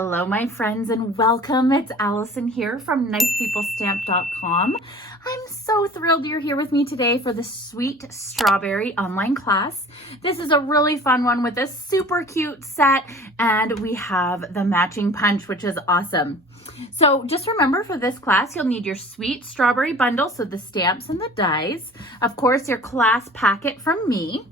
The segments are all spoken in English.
Hello, my friends, and welcome. It's Allison here from nicepeoplestamp.com. I'm so thrilled you're here with me today for the Sweet Strawberry online class. This is a really fun one with a super cute set, and we have the matching punch, which is awesome. So just remember, for this class, you'll need your Sweet Strawberry bundle, so the stamps and the dies. Of course, your class packet from me.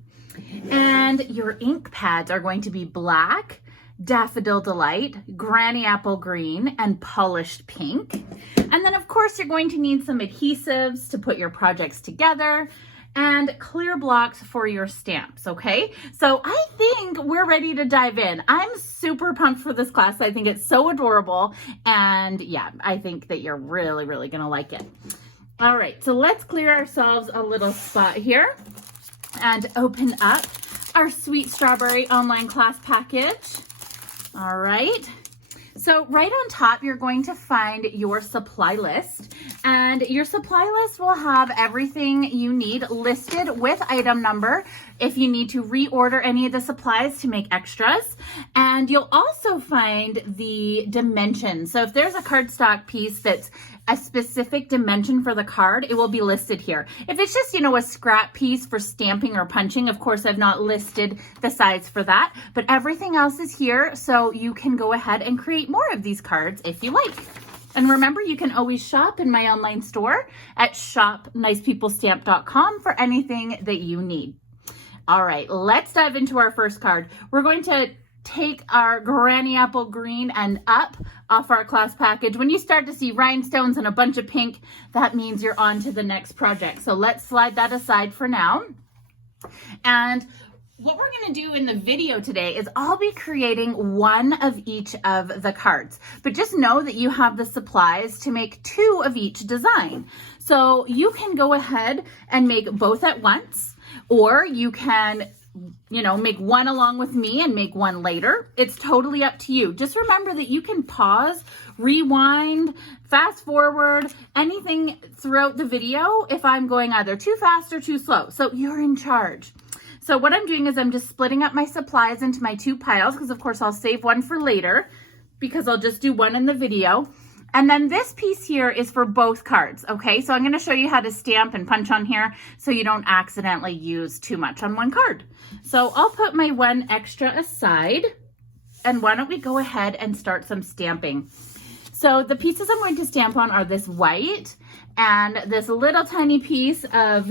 And your ink pads are going to be black, Daffodil Delight, Granny Apple Green, and Polished Pink. And then of course you're going to need some adhesives to put your projects together and clear blocks for your stamps, okay? So I think we're ready to dive in. I'm super pumped for this class. I think it's so adorable, and yeah, I think that you're really gonna like it. All right, so let's clear ourselves a little spot here and open up our Sweet Strawberry online class package. All right, so right on top, you're going to find your supply list, and your supply list will have everything you need listed with item number if you need to reorder any of the supplies to make extras. And you'll also find the dimensions. So if there's a cardstock piece that's a specific dimension for the card, it will be listed here. If it's just, a scrap piece for stamping or punching, of course, I've not listed the size for that, but everything else is here, so you can go ahead and create more of these cards if you like. And remember, you can always shop in my online store at shopnicepeoplestamp.com for anything that you need. All right, let's dive into our first card. We're going to take our Granny Apple Green and Up off our class package. When you start to see rhinestones and a bunch of pink, that means you're on to the next project. So let's slide that aside for now. And what we're going to do in the video today is I'll be creating one of each of the cards, but just know that you have the supplies to make two of each design. So you can go ahead and make both at once, or you can make one along with me and make one later. It's totally up to you. Just remember that you can pause, rewind, fast forward, anything throughout the video if I'm going either too fast or too slow. So you're in charge. So what I'm doing is I'm just splitting up my supplies into my two piles, because of course I'll save one for later because I'll just do one in the video. And then this piece here is for both cards, okay? So I'm gonna show you how to stamp and punch on here so you don't accidentally use too much on one card. So I'll put my one extra aside, and why don't we go ahead and start some stamping. So the pieces I'm going to stamp on are this white and this little tiny piece of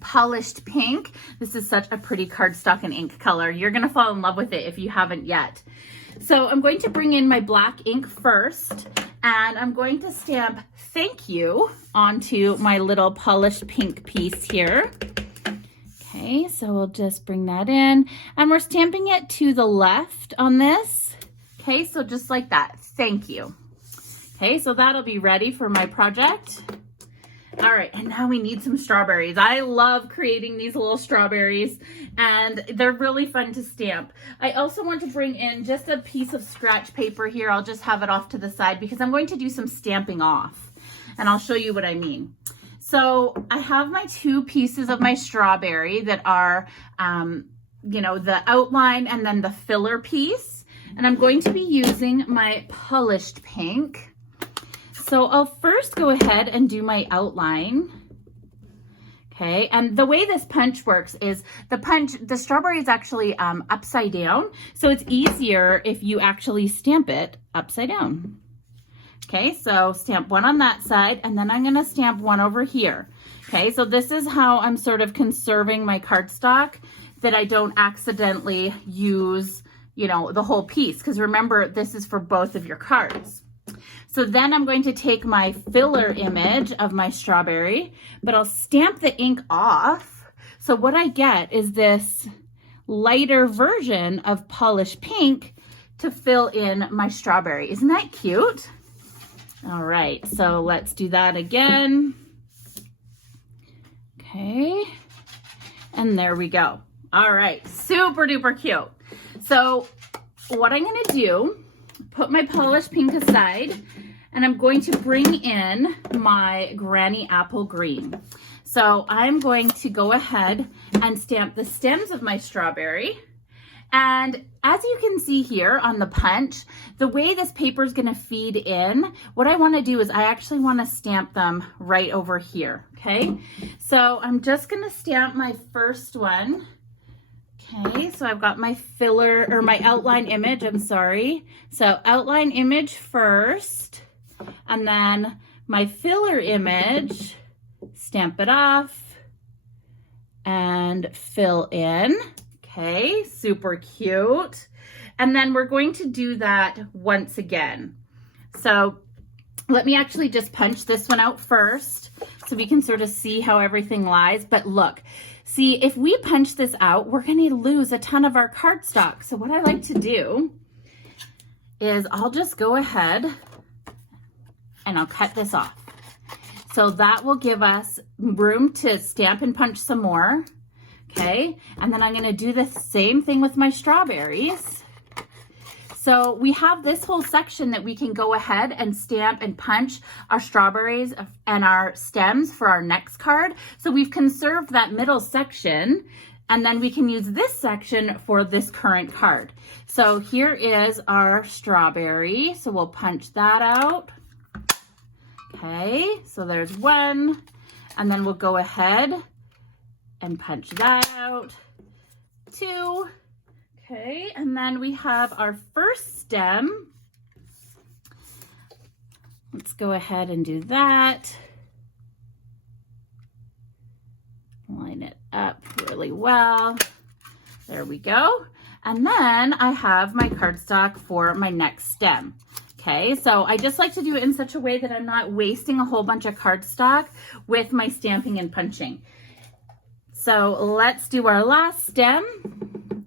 Polished Pink. This is such a pretty cardstock and ink color. You're gonna fall in love with it if you haven't yet. So I'm going to bring in my black ink first, and I'm going to stamp Thank You onto my little Polished Pink piece here. Okay, so we'll just bring that in, and we're stamping it to the left on this. Okay, so just like that, thank you. Okay, so that'll be ready for my project. All right, and now we need some strawberries. I love creating these little strawberries, and they're really fun to stamp. I also want to bring in just a piece of scratch paper here. I'll just have it off to the side because I'm going to do some stamping off, and I'll show you what I mean. So I have my two pieces of my strawberry that are, the outline and then the filler piece, and I'm going to be using my Polished Pink. So I'll first go ahead and do my outline. Okay, and the way this punch works is the strawberry is actually upside down, so it's easier if you actually stamp it upside down. Okay, so stamp one on that side, and then I'm gonna stamp one over here. Okay, so this is how I'm sort of conserving my cardstock, that I don't accidentally use, the whole piece, because remember, this is for both of your cards. So then I'm going to take my filler image of my strawberry, but I'll stamp the ink off. So what I get is this lighter version of Polished Pink to fill in my strawberry. Isn't that cute? All right, so let's do that again. Okay, and there we go. All right, super duper cute. So what I'm gonna do, put my Polished Pink aside, and I'm going to bring in my Granny Apple Green. So I'm going to go ahead and stamp the stems of my strawberry, And as you can see here on the punch, the way this paper is going to feed in, what I want to do is I actually want to stamp them right over here. Okay, so I'm just going to stamp my first one. Okay, so I've got my filler or my outline image, I'm sorry. So outline image first, and then my filler image, stamp it off and fill in. Okay, super cute. And then we're going to do that once again. So let me actually just punch this one out first so we can sort of see how everything lies. But look, see, if we punch this out, we're going to lose a ton of our cardstock. So what I like to do is I'll just go ahead and I'll cut this off. So that will give us room to stamp and punch some more. Okay, and then I'm going to do the same thing with my strawberries. So we have this whole section that we can go ahead and stamp and punch our strawberries and our stems for our next card. So we've conserved that middle section, and then we can use this section for this current card. So here is our strawberry. So we'll punch that out. Okay, so there's one, and then we'll go ahead and punch that out. Two. Okay, and then we have our first stem. Let's go ahead and do that. Line it up really well. There we go. And then I have my cardstock for my next stem. Okay, so I just like to do it in such a way that I'm not wasting a whole bunch of cardstock with my stamping and punching. So let's do our last stem.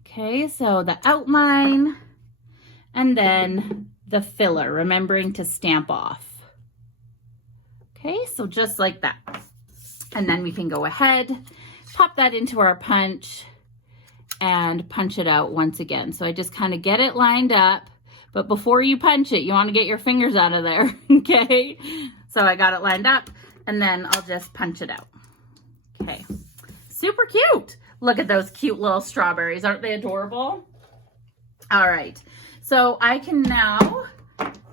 Okay, so the outline and then the filler, remembering to stamp off. Okay, so just like that. And then we can go ahead, pop that into our punch and punch it out once again. So I just kind of get it lined up, but before you punch it, you want to get your fingers out of there, okay? So I got it lined up and then I'll just punch it out. Okay. Super cute. Look at those cute little strawberries. Aren't they adorable? All right. So I can now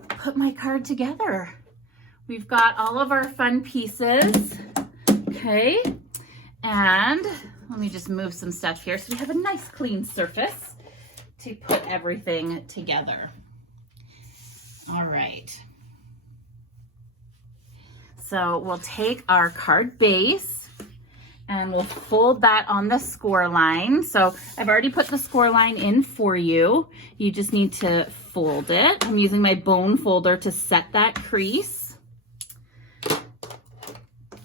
put my card together. We've got all of our fun pieces. Okay. And let me just move some stuff here so we have a nice clean surface to put everything together. All right. So we'll take our card base and we'll fold that on the score line. So I've already put the score line in for you. You just need to fold it. I'm using my bone folder to set that crease.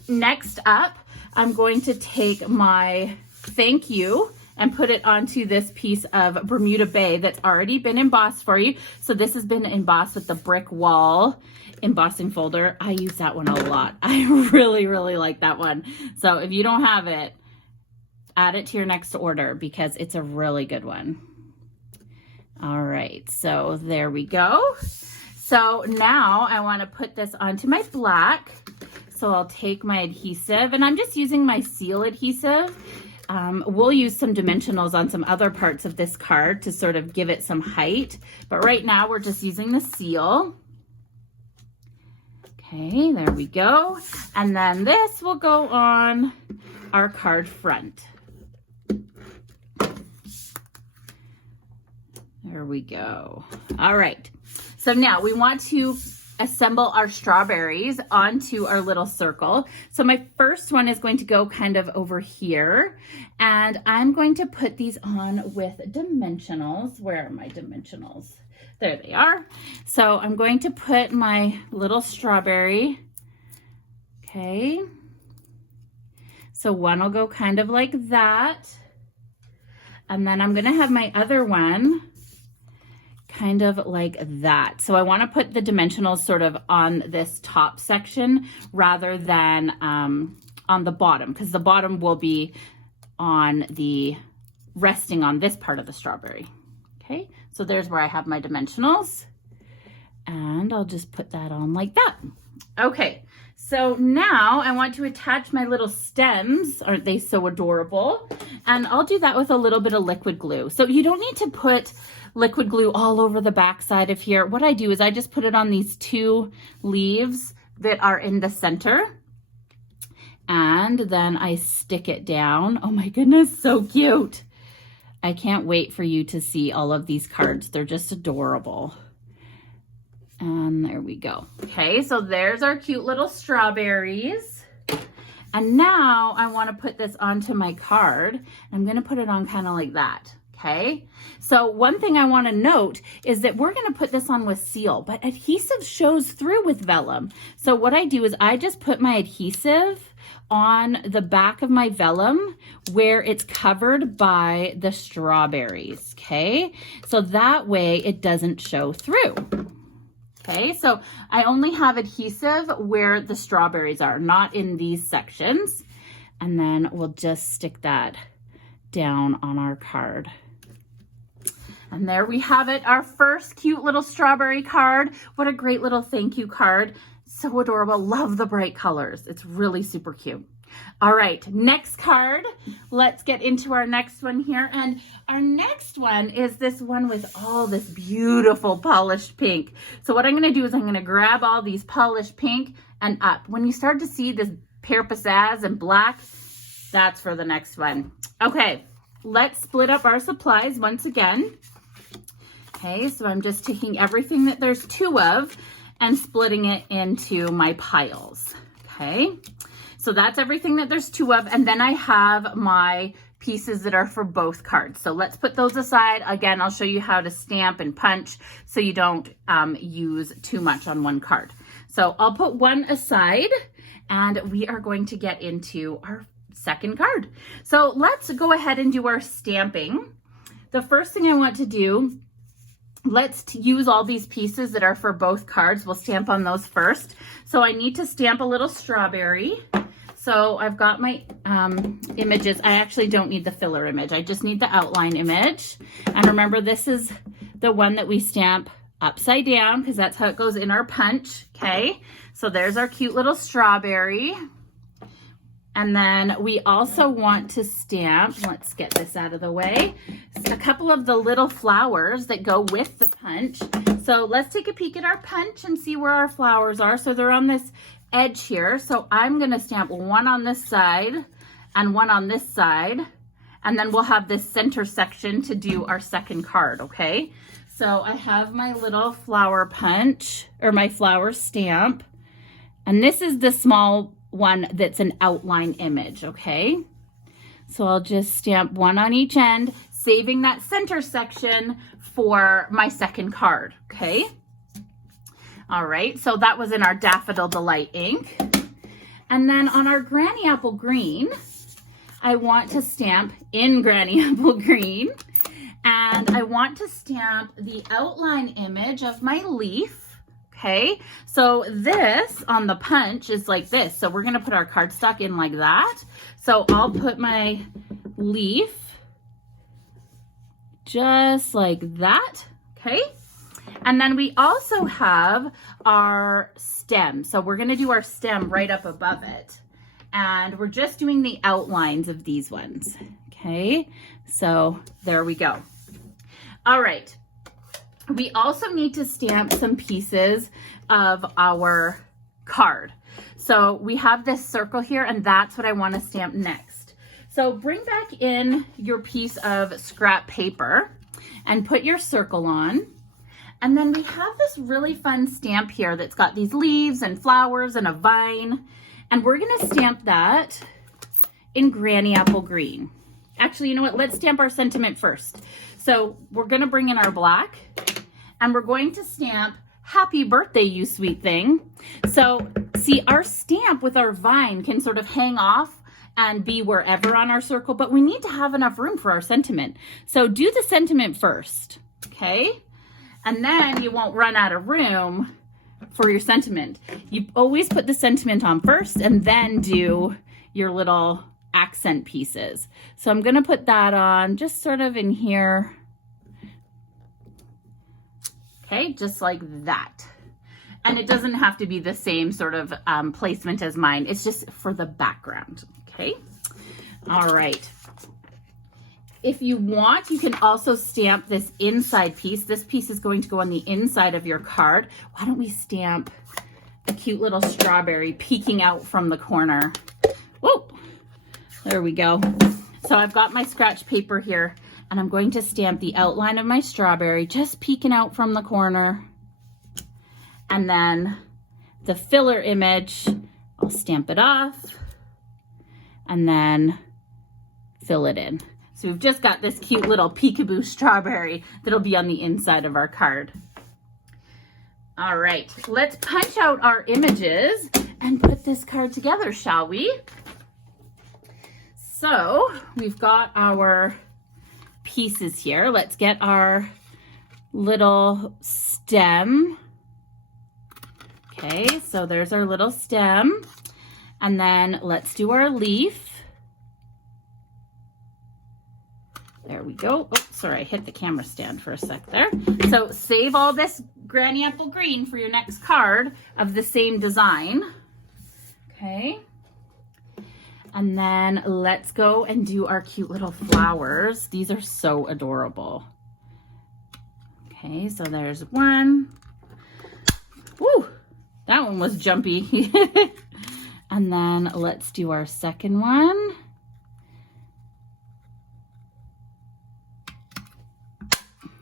Next up, I'm going to take my thank you and put it onto this piece of Bermuda Bay that's already been embossed for you. So this has been embossed with the brick wall embossing folder. I use that one a lot. I really, really like that one. So if you don't have it, add it to your next order because it's a really good one. All right, so there we go. So now I want to put this onto my black. So I'll take my adhesive, and I'm just using my seal adhesive. We'll use some dimensionals on some other parts of this card to sort of give it some height. But right now we're just using the seal. Okay, there we go. And then this will go on our card front. There we go. All right. So now we want to assemble our strawberries onto our little circle. So my first one is going to go kind of over here, and I'm going to put these on with dimensionals. Where are my dimensionals? There they are. So I'm going to put my little strawberry. Okay. So one will go kind of like that. And then I'm going to have my other one kind of like that. So I want to put the dimensionals sort of on this top section rather than on the bottom, because the bottom will be on the resting on this part of the strawberry. Okay, so there's where I have my dimensionals, and I'll just put that on like that. Okay, So now I want to attach my little stems. Aren't they so adorable? And I'll do that with a little bit of liquid glue. So you don't need to put liquid glue all over the back side of here. What I do is I just put it on these 2 leaves that are in the center. And then I stick it down. Oh my goodness, so cute. I can't wait for you to see all of these cards. They're just adorable. And there we go. Okay, so there's our cute little strawberries. And now I want to put this onto my card. I'm going to put it on kind of like that. Okay, so one thing I want to note is that we're going to put this on with seal, but adhesive shows through with vellum. So what I do is I just put my adhesive on the back of my vellum where it's covered by the strawberries. Okay, so that way it doesn't show through. Okay, so I only have adhesive where the strawberries are, not in these sections. And then we'll just stick that down on our card. And there we have it, our first cute little strawberry card. What a great little thank you card. So adorable. Love the bright colors. It's really super cute. All right, next card. Let's get into our next one here. And our next one is this one with all this beautiful polished pink. So what I'm going to do is I'm going to grab all these polished pink and up. When you start to see this pear pizzazz and black, that's for the next one. Okay, let's split up our supplies once again. Okay, so I'm just taking everything that there's 2 of and splitting it into my piles. Okay, so that's everything that there's 2 of, and then I have my pieces that are for both cards. So let's put those aside. Again, I'll show you how to stamp and punch so you don't use too much on one card. So I'll put one aside, and we are going to get into our second card. So let's go ahead and do our stamping. The first thing I want to do, let's use all these pieces that are for both cards. We'll stamp on those first. So I need to stamp a little strawberry. So I've got my images. I actually don't need the filler image. I just need the outline image. And remember, this is the one that we stamp upside down because that's how it goes in our punch. Okay, so there's our cute little strawberry. And then we also want to stamp, let's get this out of the way, a couple of the little flowers that go with the punch. So let's take a peek at our punch and see where our flowers are. So they're on this edge here. So I'm going to stamp one on this side and one on this side. And then we'll have this center section to do our second card, okay? So I have my little flower punch, or my flower stamp. And this is the small one that's an outline image, okay? So I'll just stamp one on each end, saving that center section for my second card, okay? All right, so that was in our Daffodil Delight ink. And then on our Granny Apple Green, I want to stamp in Granny Apple Green, and I want to stamp the outline image of my leaf. Okay, so this on the punch is like this. So we're gonna put our cardstock in like that. So I'll put my leaf just like that, okay? And then we also have our stem. So we're gonna do our stem right up above it. And we're just doing the outlines of these ones, okay? So there we go. All right. We also need to stamp some pieces of our card. So we have this circle here, and that's what I want to stamp next. So bring back in your piece of scrap paper and put your circle on. And then we have this really fun stamp here that's got these leaves and flowers and a vine. And we're going to stamp that in Granny Apple Green. Actually, you know what? Let's stamp our sentiment first. So we're going to bring in our black. And we're going to stamp happy birthday, you sweet thing. So see, our stamp with our vine can sort of hang off and be wherever on our circle, but we need to have enough room for our sentiment. So do the sentiment first, okay? And then you won't run out of room for your sentiment. You always put the sentiment on first and then do your little accent pieces. So I'm gonna put that on just sort of in here. Okay, just like that. And it doesn't have to be the same sort of placement as mine. It's just for the background, okay? All right. If you want, you can also stamp this inside piece. This piece is going to go on the inside of your card. Why don't we stamp a cute little strawberry peeking out from the corner? Whoa, there we go. So I've got my scratch paper here, and I'm going to stamp the outline of my strawberry just peeking out from the corner. And then the filler image, I'll stamp it off and then fill it in. So we've just got this cute little peekaboo strawberry that'll be on the inside of our card. All right, let's punch out our images and put this card together, shall we? So we've got our pieces here. Let's get our little stem. Okay, so there's our little stem. And then let's do our leaf. There we go. Oh, sorry, I hit the camera stand for a sec there. So save all this Granny Apple Green for your next card of the same design. Okay. And then let's go and do our cute little flowers. These are so adorable. Okay, so there's one. Woo, that one was jumpy. And then let's do our second one.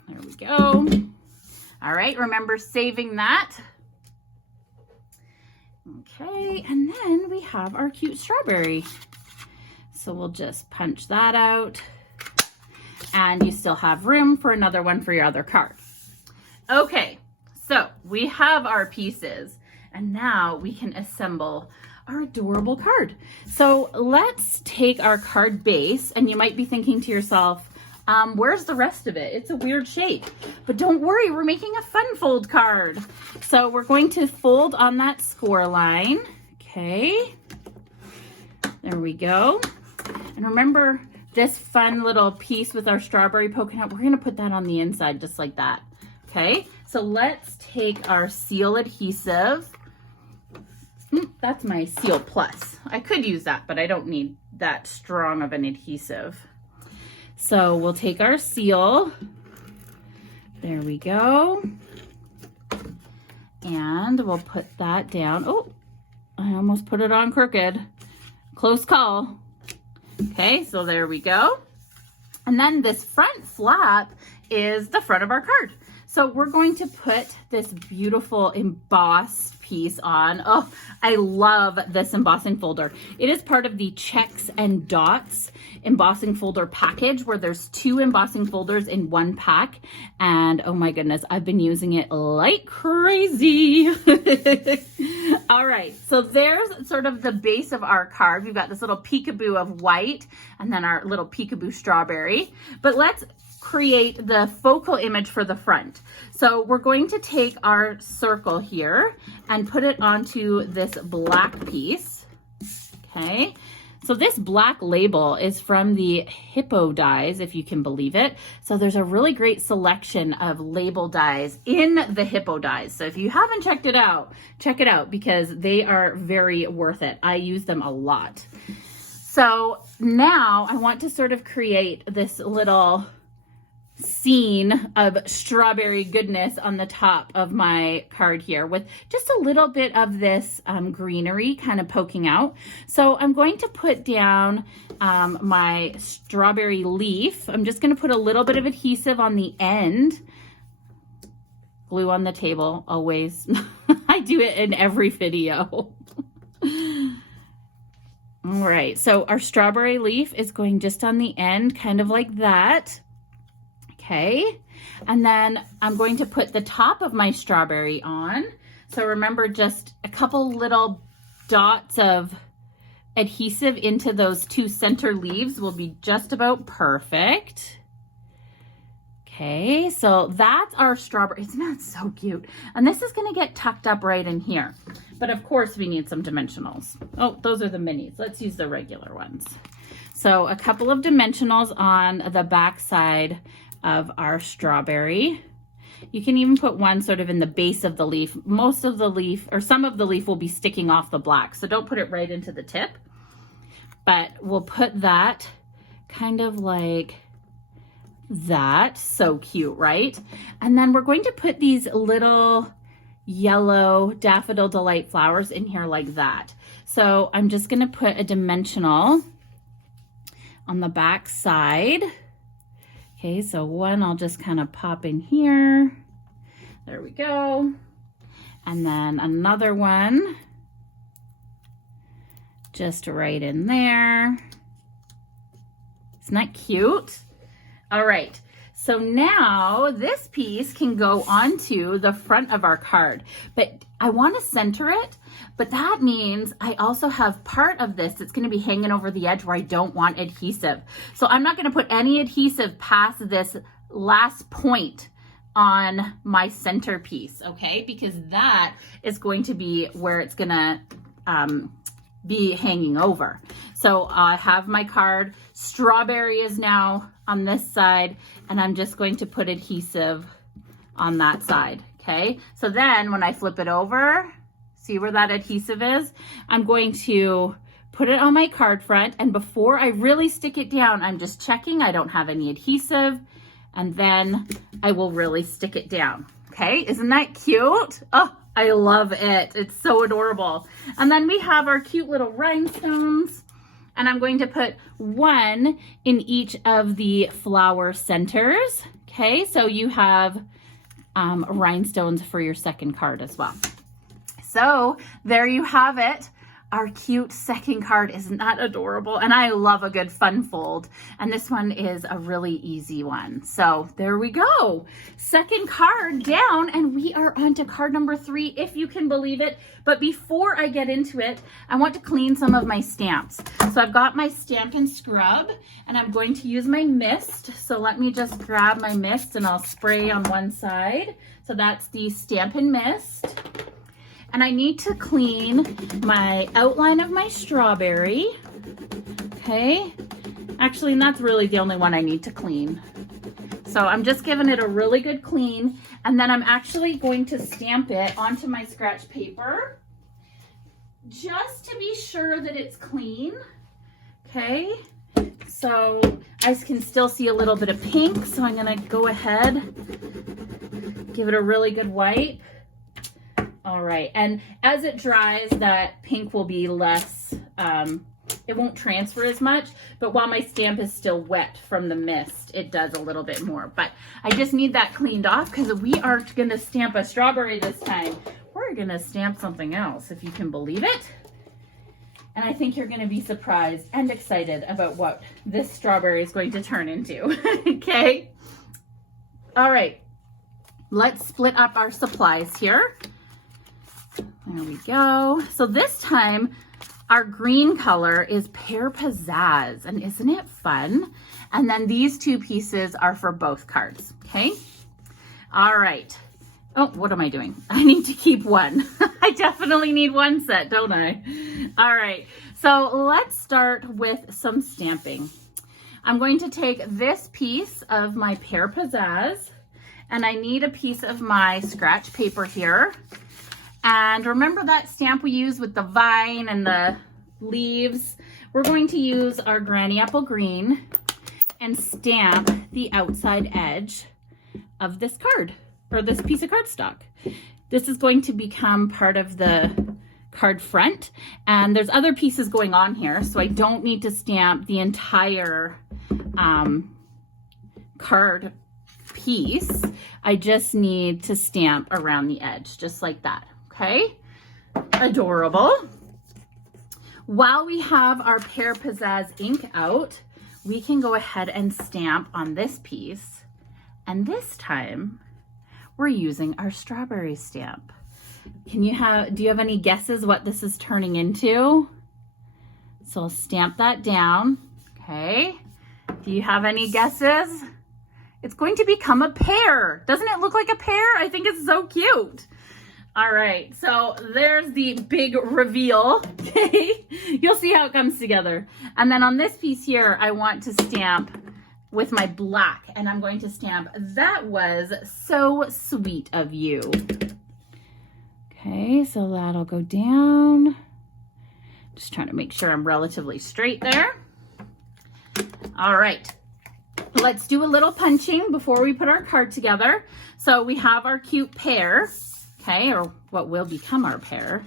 There we go. All right, remember saving that. Okay, and then we have our cute strawberry. So we'll just punch that out. And you still have room for another one for your other card. Okay, so we have our pieces. And now we can assemble our adorable card. So let's take our card base, and you might be thinking to yourself, where's the rest of it? It's a weird shape. But don't worry, we're making a fun fold card. So we're going to fold on that score line. Okay. There we go. And remember this fun little piece with our strawberry poking out? We're going to put that on the inside just like that. Okay. So let's take our seal adhesive. That's my Seal Plus. I could use that, but I don't need that strong of an adhesive. So we'll take our seal. There we go. And we'll put that down. Oh, I almost put it on crooked. Close call. Okay, so there we go. And then this front flap is the front of our card. So we're going to put this beautiful embossed piece on. Oh, I love this embossing folder. It is part of the Checks and Dots embossing folder package, where there's 2 embossing folders in one pack. And oh my goodness, I've been using it like crazy. All right, so there's sort of the base of our card. We've got this little peekaboo of white and then our little peekaboo strawberry. But let's create the focal image for the front. So we're going to take our circle here and put it onto this black piece. Okay. So this black label is from the Hippo dies, if you can believe it. So there's a really great selection of label dies in the Hippo dies. So if you haven't checked it out, check it out because they are very worth it. I use them a lot. So now I want to sort of create this little scene of strawberry goodness on the top of my card here with just a little bit of this greenery kind of poking out. So I'm going to put down my strawberry leaf. I'm just going to put a little bit of adhesive on the end. Glue on the table, always. I do it in every video. All right, so our strawberry leaf is going just on the end, kind of like that. Okay, and then I'm going to put the top of my strawberry on. So remember, just a couple little dots of adhesive into those 2 center leaves will be just about perfect. Okay, so that's our strawberry. Isn't that so cute? And this is going to get tucked up right in here. But of course we need some dimensionals. Oh, those are the minis. Let's use the regular ones. So a couple of dimensionals on the back side of our strawberry. You can even put one sort of in the base of the leaf. Most of the leaf, or some of the leaf, will be sticking off the black, so don't put it right into the tip. But we'll put that kind of like that. So cute, right? And then we're going to put these little yellow Daffodil Delight flowers in here like that. So I'm just going to put a dimensional on the back side. Okay, so one I'll just kind of pop in here. There we go. And then another one just right in there. Isn't that cute? All right, so now this piece can go onto the front of our card, but I want to center it, but that means I also have part of this that's going to be hanging over the edge where I don't want adhesive. So I'm not going to put any adhesive past this last point on my centerpiece, okay? Because that is going to be where it's going to be hanging over. So I have my card. Strawberry is now on this side, and I'm just going to put adhesive on that side, okay? So then when I flip it over, see where that adhesive is? I'm going to put it on my card front, and before I really stick it down, I'm just checking I don't have any adhesive, and then I will really stick it down, okay? Isn't that cute? Oh, I love it. It's so adorable. And then we have our cute little rhinestones, and I'm going to put one in each of the flower centers. Okay, so you have rhinestones for your second card as well. So there you have it. Our cute second card. Isn't that adorable? And I love a good fun fold. And this one is a really easy one. So there we go. Second card down, and we are on to card number 3, if you can believe it. But before I get into it, I want to clean some of my stamps. So I've got my Stampin' Scrub, and I'm going to use my mist. So let me just grab my mist and I'll spray on one side. So that's the Stampin' Mist. And I need to clean my outline of my strawberry, okay? Actually, that's really the only one I need to clean. So I'm just giving it a really good clean, and then I'm actually going to stamp it onto my scratch paper just to be sure that it's clean, okay? So I can still see a little bit of pink, so I'm gonna go ahead, give it a really good wipe. All right, and as it dries, that pink will be less, it won't transfer as much, but while my stamp is still wet from the mist, it does a little bit more. But I just need that cleaned off because we aren't gonna stamp a strawberry this time. We're gonna stamp something else, if you can believe it. And I think you're gonna be surprised and excited about what this strawberry is going to turn into, okay? All right, let's split up our supplies here. There we go. So this time, our green color is Pear Pizzazz, and isn't it fun? And then these two pieces are for both cards, okay? All right. Oh, what am I doing? I need to keep one. I definitely need one set, don't I? All right, so let's start with some stamping. I'm going to take this piece of my Pear Pizzazz, and I need a piece of my scratch paper here. And remember that stamp we used with the vine and the leaves? We're going to use our Granny Apple Green and stamp the outside edge of this card, or this piece of cardstock. This is going to become part of the card front, and there's other pieces going on here, so I don't need to stamp the entire card piece. I just need to stamp around the edge, just like that. Okay, adorable. While we have our Pear Pizzazz ink out, we can go ahead and stamp on this piece. And this time, we're using our strawberry stamp. Do you have any guesses what this is turning into? So I'll stamp that down, okay? Do you have any guesses? It's going to become a pear. Doesn't it look like a pear? I think it's so cute. All right, so there's the big reveal, okay? You'll see how it comes together. And then on this piece here, I want to stamp with my black, and I'm going to stamp, "That was so sweet of you." Okay, so that'll go down. Just trying to make sure I'm relatively straight there. All right, let's do a little punching before we put our card together. So we have our cute pear, okay, or what will become our pear.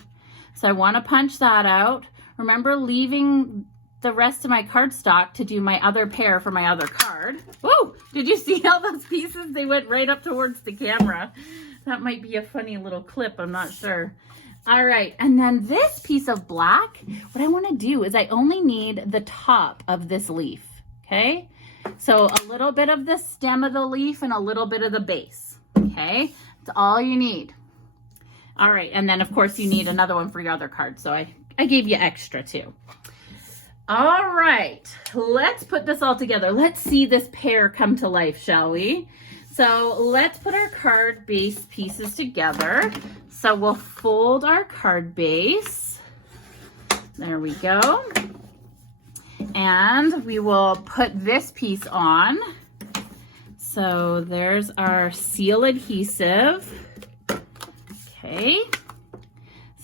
So I want to punch that out. Remember leaving the rest of my cardstock to do my other pear for my other card. Whoa, did you see all those pieces? They went right up towards the camera. That might be a funny little clip, I'm not sure. All right, and then this piece of black, what I want to do is I only need the top of this leaf, okay? So a little bit of the stem of the leaf and a little bit of the base, okay? That's all you need. All right, and then of course you need another one for your other card, so I gave you extra too. All right, let's put this all together. Let's see this pear come to life, shall we? So let's put our card base pieces together. So we'll fold our card base. There we go. And we will put this piece on. So there's our seal adhesive. Okay.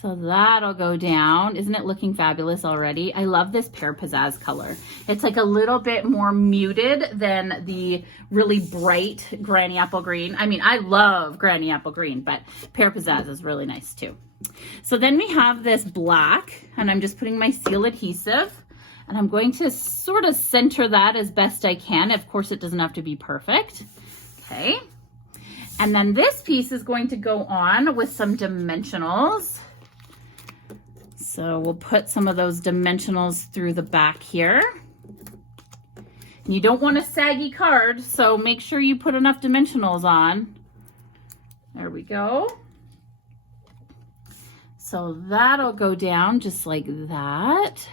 So that'll go down. Isn't it looking fabulous already? I love this pear pizzazz color. It's like a little bit more muted than the really bright granny apple green. I mean, I love granny apple green, but pear pizzazz is really nice too. So then we have this black, and I'm just putting my seal adhesive, and I'm going to sort of center that as best I can. Of course, it doesn't have to be perfect. Okay. And then this piece is going to go on with some dimensionals. So we'll put some of those dimensionals through the back here. You don't want a saggy card, so make sure you put enough dimensionals on. There we go. So that'll go down just like that.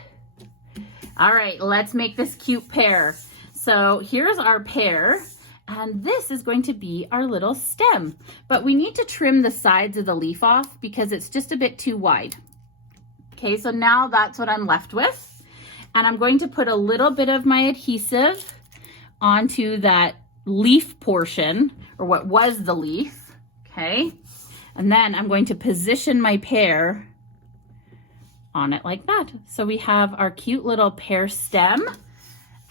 All right, let's make this cute pear. So here's our pear, and this is going to be our little stem. But we need to trim the sides of the leaf off because it's just a bit too wide. Okay, so now that's what I'm left with. And I'm going to put a little bit of my adhesive onto that leaf portion, or what was the leaf, okay? And then I'm going to position my pear on it like that. So we have our cute little pear stem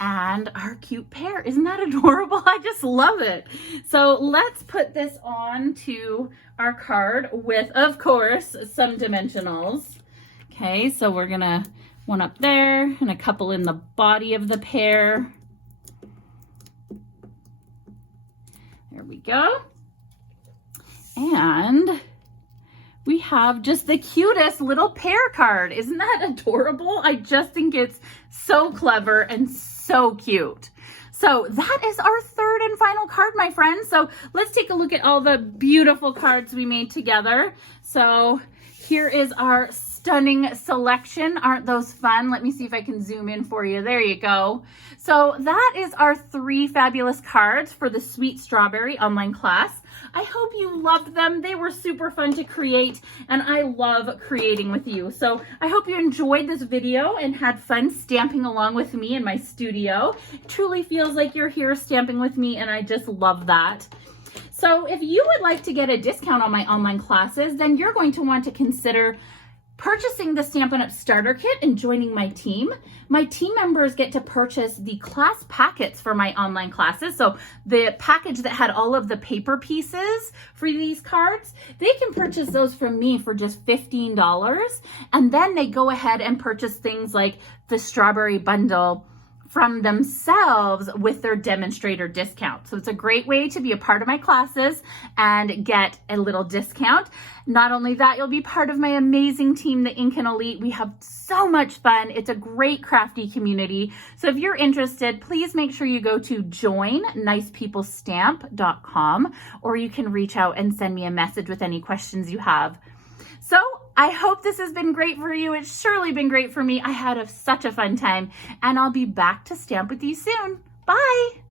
and our cute pear. Isn't that adorable? I just love it. So let's put this on to our card with, of course, some dimensionals. Okay, so we're gonna one up there and a couple in the body of the pear. There we go. And we have just the cutest little pear card. Isn't that adorable? I just think it's so clever and so cute. So that is our third and final card, my friends. So let's take a look at all the beautiful cards we made together. So here is our stunning selection. Aren't those fun? Let me see if I can zoom in for you. There you go. So that is our 3 fabulous cards for the Sweet Strawberry online class. I hope you loved them. They were super fun to create, and I love creating with you. So I hope you enjoyed this video and had fun stamping along with me in my studio. It truly feels like you're here stamping with me, and I just love that. So if you would like to get a discount on my online classes, then you're going to want to consider purchasing the Stampin' Up! Starter Kit and joining my team. My team members get to purchase the class packets for my online classes. So the package that had all of the paper pieces for these cards, they can purchase those from me for just $15. And then they go ahead and purchase things like the strawberry bundle from themselves with their demonstrator discount. So it's a great way to be a part of my classes and get a little discount. Not only that, you'll be part of my amazing team, the Ink and Elite. We have so much fun. It's a great crafty community. So if you're interested, please make sure you go to joinnicepeoplestamp.com, or you can reach out and send me a message with any questions you have. So I hope this has been great for you. It's surely been great for me. I had such a fun time, and I'll be back to stamp with you soon. Bye.